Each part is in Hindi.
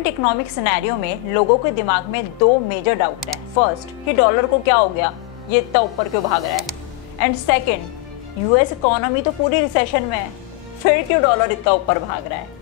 करंट इकोनॉमिक सिनेरियो में लोगों के दिमाग में दो मेजर डाउट है। फर्स्ट कि डॉलर को क्या हो गया, ये इतना ऊपर क्यों भाग रहा है, एंड सेकंड यूएस इकोनॉमी तो पूरी रिसेशन में है, फिर क्यों डॉलर इतना ऊपर भाग रहा है।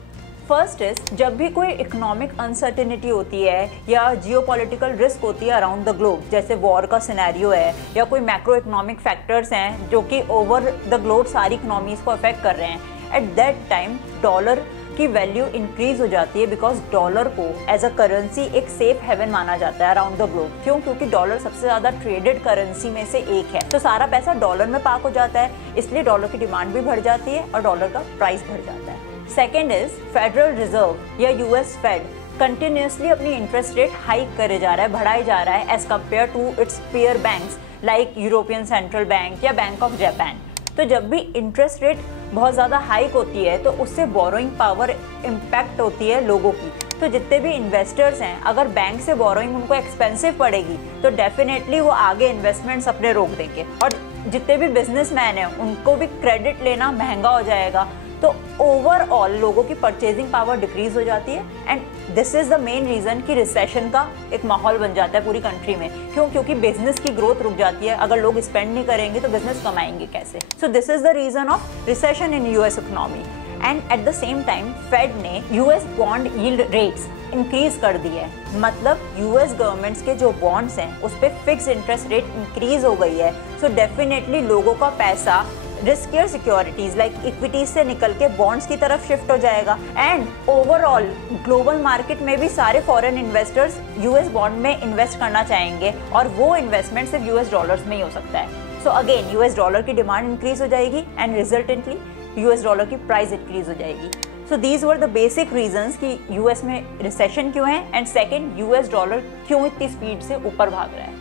फर्स्ट इज, जब भी कोई इकोनॉमिक अनसर्टेनिटी होती है या जियोपॉलिटिकल रिस्क होती है अराउंड द ग्लोब, जैसे वॉर का सिनेरियो है या कोई मैक्रो इकोनॉमिक फैक्टर्स हैं जो कि ओवर द ग्लोब सारी इकोनॉमीज को अफेक्ट कर रहे हैं, एट दैट टाइम डॉलर की वैल्यू इंक्रीज हो जाती है, बिकॉज डॉलर को एज अ करेंसी एक सेफ हेवन माना जाता है अराउंड द ग्लोब। क्यों? क्योंकि डॉलर सबसे ज़्यादा ट्रेडेड करेंसी में से एक है, तो सारा पैसा डॉलर में पार्क हो जाता है, इसलिए डॉलर की डिमांड भी बढ़ जाती है और डॉलर का प्राइस बढ़ जाता है। सेकेंड इज, फेडरल रिजर्व या यूएस फेड कंटिन्यूसली अपनी इंटरेस्ट रेट हाइक करे जा रहा है, बढ़ाई जा रहा है as compare to its peer banks like European central bank या बैंक ऑफ जापान। तो जब भी इंटरेस्ट रेट बहुत ज़्यादा हाइक होती है तो उससे बोरोइंग पावर इम्पैक्ट होती है लोगों की। तो जितने भी इन्वेस्टर्स हैं, अगर बैंक से बोरोइंग उनको एक्सपेंसिव पड़ेगी तो डेफिनेटली वो आगे इन्वेस्टमेंट्स अपने रोक देंगे, और जितने भी बिजनेसमैन हैं उनको भी क्रेडिट लेना महंगा हो जाएगा। तो ओवरऑल लोगों की परचेजिंग पावर डिक्रीज हो जाती है, and this is the main reason कि रिसेशन का एक माहौल बन जाता है पूरी कंट्री में। क्यों? क्योंकि बिजनेस की ग्रोथ रुक जाती है। अगर लोग स्पेंड नहीं करेंगे तो बिजनेस कमाएंगे कैसे? So this is the reason of recession in US economy. And at the same time Fed ने US bond yield rates increase कर दी है, मतलब यूएस गवर्नमेंट्स के जो बॉन्ड्स हैं उस पर फिक्स इंटरेस्ट रेट इंक्रीज हो गई है। सो डेफिनेटली लोगों का पैसा रिस्कियर सिक्योरिटीज लाइक इक्विटीज से निकल के बॉन्ड्स की तरफ शिफ्ट हो जाएगा, एंड ओवरऑल ग्लोबल मार्केट में भी सारे फॉरेन इन्वेस्टर्स यूएस बॉन्ड में इन्वेस्ट करना चाहेंगे, और वो इन्वेस्टमेंट सिर्फ यूएस डॉलर्स में ही हो सकता है। सो अगेन यूएस डॉलर की डिमांड इंक्रीज हो जाएगी एंड रिजल्टेंटली यूएस डॉलर की प्राइस इंक्रीज हो जाएगी। So these were the basic reasons कि यूएस में रिसेशन क्यों है, एंड सेकेंड यूएस डॉलर क्यों इतनी स्पीड से ऊपर भाग रहा है।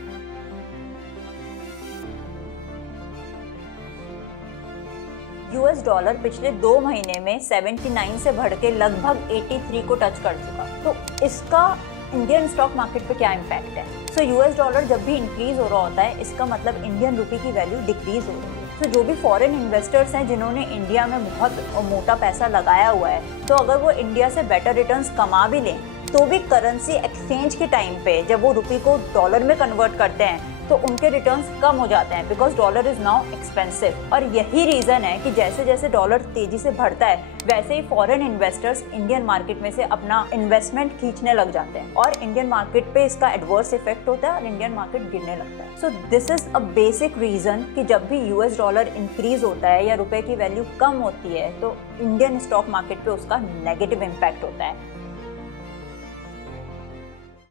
यूएस डॉलर पिछले 2 महीने में 79 से बढ़ के लगभग 83 को टच कर चुका। तो इसका इंडियन स्टॉक मार्केट पे क्या इम्पैक्ट है? सो यूएस डॉलर जब भी इंक्रीज हो रहा होता है, इसका मतलब इंडियन रुपये की वैल्यू डिक्रीज हो रही है। तो जो भी फॉरेन इन्वेस्टर्स हैं जिन्होंने इंडिया में बहुत मोटा पैसा लगाया हुआ है, तो अगर वो इंडिया से बेटर रिटर्न्स कमा भी लें तो भी करेंसी एक्सचेंज के टाइम पे जब वो रुपये को डॉलर में कन्वर्ट करते हैं तो उनके रिटर्न्स कम हो जाते हैं, because dollar is now expensive. और यही रीज़न है कि जैसे जैसे डॉलर तेजी से बढ़ता है वैसे ही फॉरेन इन्वेस्टर्स इंडियन मार्केट में से अपना इन्वेस्टमेंट खींचने लग जाते हैं, और इंडियन मार्केट पे इसका एडवर्स इफेक्ट होता है और इंडियन मार्केट गिरने लगता है। सो this is a basic reason कि जब भी यूएस डॉलर इंक्रीज होता है या रुपए की वैल्यू कम होती है तो इंडियन स्टॉक मार्केट पे उसका नेगेटिव इम्पैक्ट होता है।